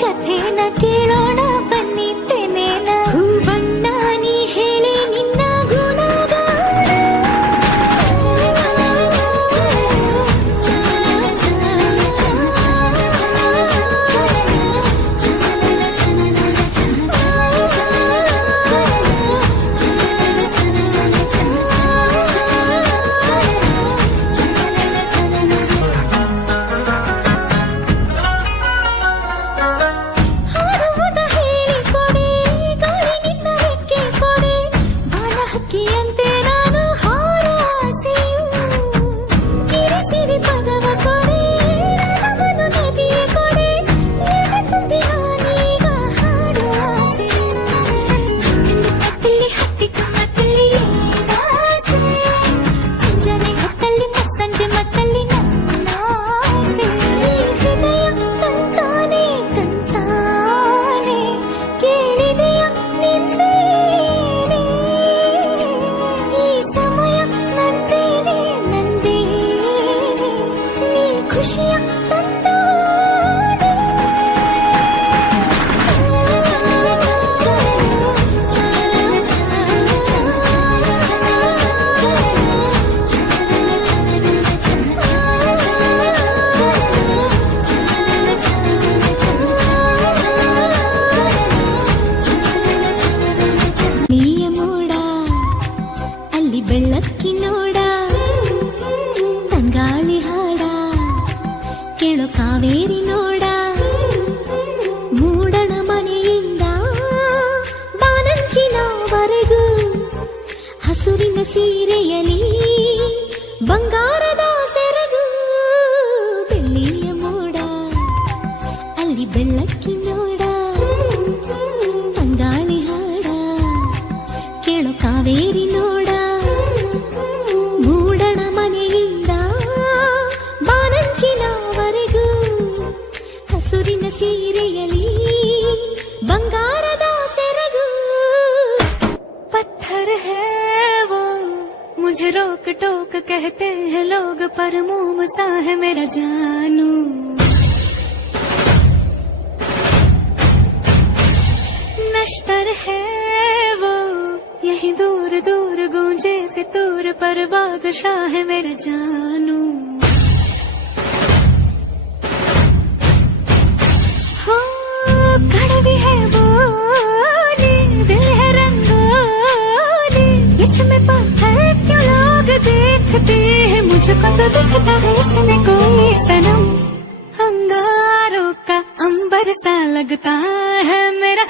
ಕಥೆ ನ ಕೇಳೋಣ ಬನ್ನಿ ತೆನೆನ ಹೂವಣ್ಣ ನೀ ಹೇಳಿ ನಿನ್ನ ಗುಣಗಾನ ಬೆಳ್ಳಕ್ಕಿ ನೋಡ ತಂಗಾಳಿ ಹಾಡ ಕೇಳೋ ಕಾವೇರಿ ನೋಡ ಮೂಡಣ ಮನೆಯಿಂದ ಬಾನಂಚಿನವರೆಗೂ ಹಸುರಿನ ಸೀರೆಯಲಿ ಬಂಗಾರದ ಸೆರಗು ಬೆಳ್ಳಿಯ ಮೋಡ ಅಲ್ಲಿ ಬೆಳ್ಳಕ್ಕಿ ನೋಡ ತಂಗಾಳಿ ಹಾಡ ಕೇಳೋ ಕಾವೇರಿ ನೋಡ ಸೀರೆಯಲಿ ಬಂಗಾರದ ಸೆರಗು पत्थर है वो मुझे रोक टोक कहते हैं लोग पर मोम सा है मेरा जानू नश्तर है वो यही दूर दूर गूंजे फितूर पर बादशाह है मेरा जानू कड़वी है बोली दिल है रंगोली इसमें पत्थर क्यों लोग देखते हैं मुझको तो दिखता है इसमें कोई सनम अंगारों का अंबर सा लगता है मेरा